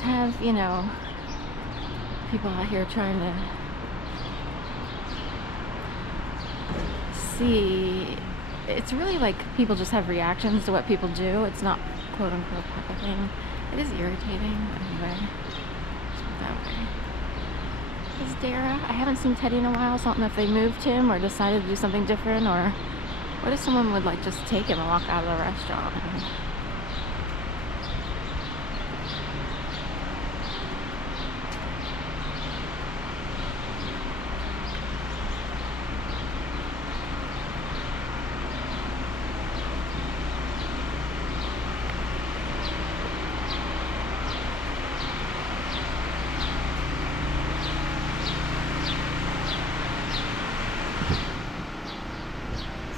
to have, you know, people out here trying to see. It's really like people just have reactions to what people do. It's not quote unquote thing. It is irritating. Anyway, let's put it that way. Is Dara? I haven't seen Teddy in a while, so I don't know if they moved him or decided to do something different, or what if someone would like just take him and walk out of the restaurant?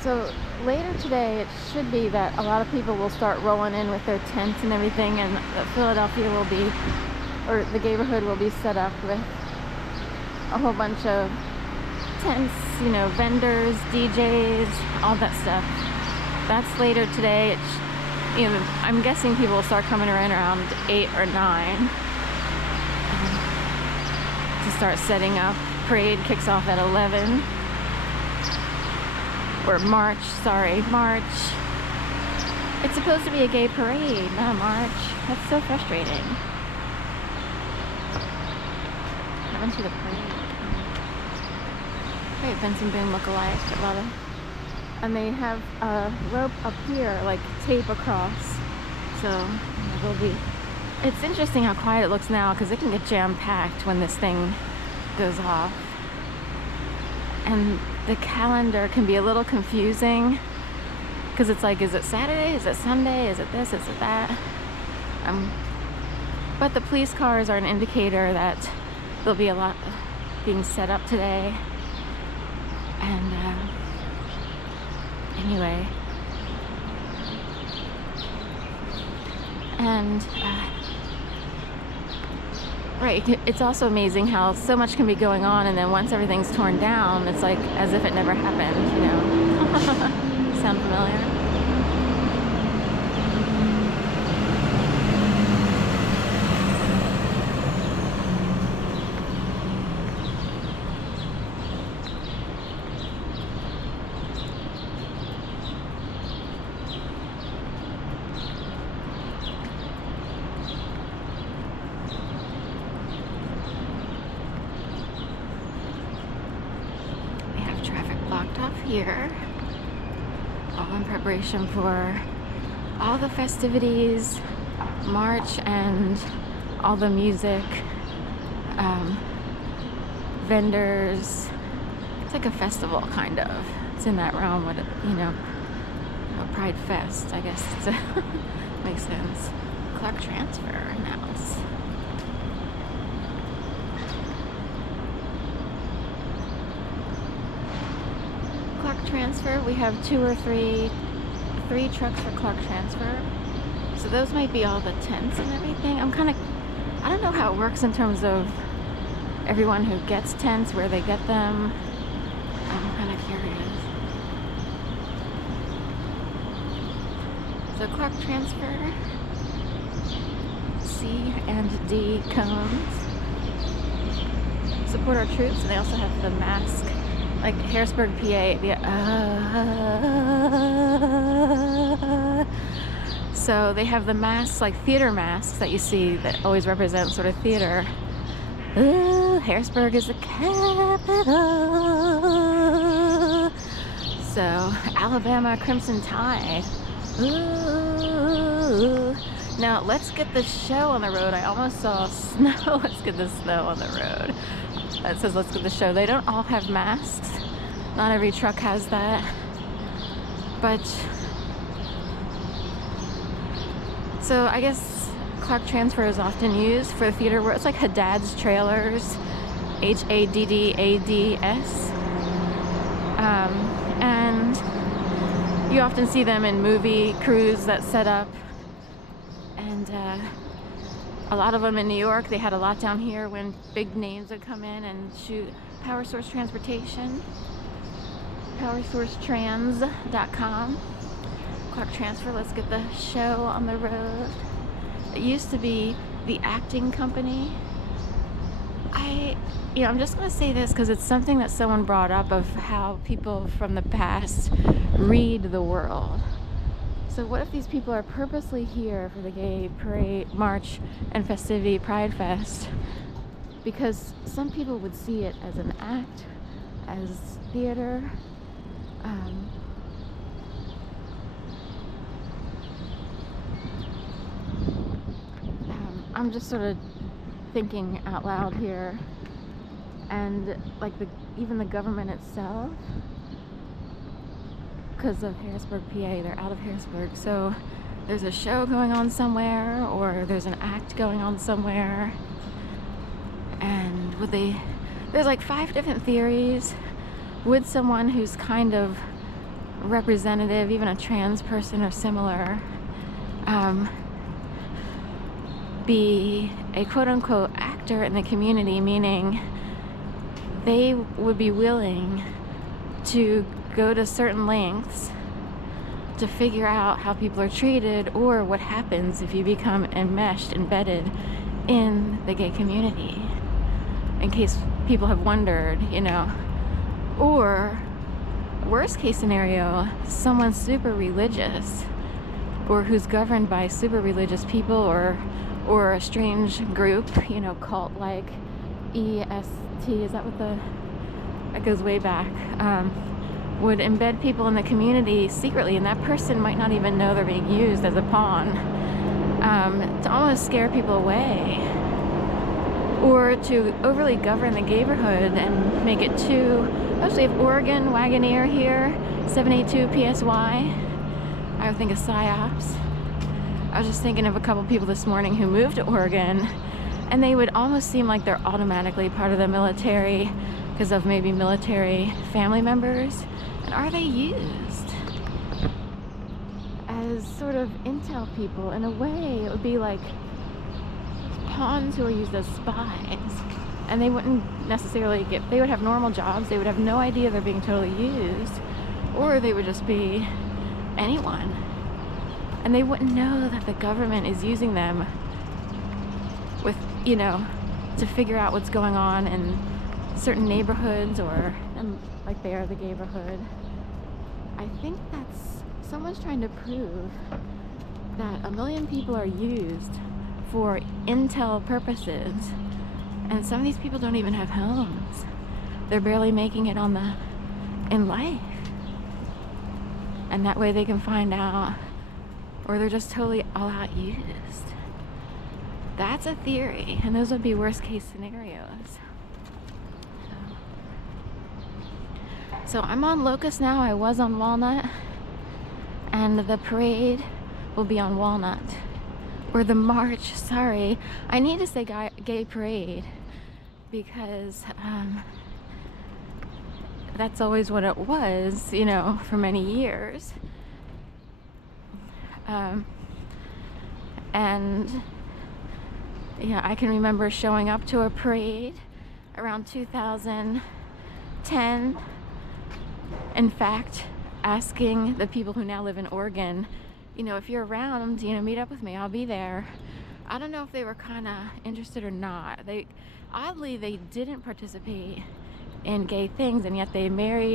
So later today, it should be that a lot of people will start rolling in with their tents and everything, and Philadelphia will be, or the Gayborhood will be set up with a whole bunch of tents, you know, vendors, DJs, all that stuff. That's later today. You know, I'm guessing people will start coming around 8 or 9 to start setting up. Parade kicks off at 11. Or March. It's supposed to be a gay parade, not a march. That's so frustrating. Haven't to the parade. Great, Benson Boone look-alike. And they have a rope up here, like tape across. So it'll be. It's interesting how quiet it looks now, because it can get jam-packed when this thing goes off. And the calendar can be a little confusing, because it's like, is it Saturday? Is it Sunday? Is it this? Is it that? But the police cars are an indicator that there'll be a lot being set up today. And anyway, and right, it's also amazing how so much can be going on, and then once everything's torn down, it's like as if it never happened, you know. Sound familiar? Here, all in preparation for all the festivities, March, and all the music, vendors. It's like a festival, kind of. It's in that realm, with, you know, a Pride Fest, I guess. Makes sense. Clark Transfer announced. Transfer, we have 2 or 3 trucks for Clark Transfer, so those might be all the tents and everything. I don't know how it works in terms of everyone who gets tents, where they get them. I'm kind of curious. So Clark Transfer, C and D cones, support our troops, and they also have the mask. Like Harrisburg, PA, so they have the masks, like theater masks that you see that always represent sort of theater. Harrisburg is the capital. So Alabama Crimson Tide. Now let's get the show on the road. I almost saw snow. Let's get the snow on the road. It says let's get the show. They don't all have masks. Not every truck has that. But so I guess Clark Transfer is often used for the theater where it's like Haddad's Trailers, Haddads. And you often see them in movie crews that set up. And a lot of them in New York. They had a lot down here when big names would come in and shoot. Power Source Transportation, powersourcetrans.com. Clark Transfer, let's get the show on the road. It used to be the acting company. I'm just going to say this because it's something that someone brought up of how people from the past read the world. So what if these people are purposely here for the gay parade, march, and festivity, Pride Fest? Because some people would see it as an act, as theater. I'm just sort of thinking out loud here, and like even the government itself, because of Harrisburg, PA, they're out of Harrisburg, so there's a show going on somewhere, or there's an act going on somewhere, and there's like 5 different theories. Would someone who's kind of representative, even a trans person or similar, be a quote-unquote actor in the community, meaning they would be willing to go to certain lengths to figure out how people are treated, or what happens if you become embedded in the gay community, in case people have wondered, or worst case scenario, someone super religious, or who's governed by super religious people, or a strange group, cult like EST, is that that goes way back, would embed people in the community secretly, and that person might not even know they're being used as a pawn, to almost scare people away, or to overly govern the Gayborhood and make it too, especially if Oregon, Wagoneer here, 782 PSY, I would think of PSYOPs. I was just thinking of a couple people this morning who moved to Oregon, and they would almost seem like they're automatically part of the military because of maybe military family members. And are they used as sort of intel people? In a way, it would be like pawns who are used as spies, and they wouldn't necessarily they would have normal jobs, they would have no idea they're being totally used, or they would just be anyone. And they wouldn't know that the government is using them with, to figure out what's going on in certain neighborhoods, and like they are the Gayborhood. I think that's someone's trying to prove that 1 million people are used for intel purposes, and some of these people don't even have homes. They're barely making it in life, and that way they can find out. Or they're just totally all out used. That's a theory, and those would be worst case scenarios. So I'm on Locust now. I was on Walnut, and the parade will be on Walnut. Or the march, sorry. I need to say gay parade, because that's always what it was, for many years. And yeah, I can remember showing up to a parade around 2010. In fact, asking the people who now live in Oregon, if you're around, meet up with me, I'll be there. I don't know if they were kind of interested or not. They didn't participate in gay things, and yet they married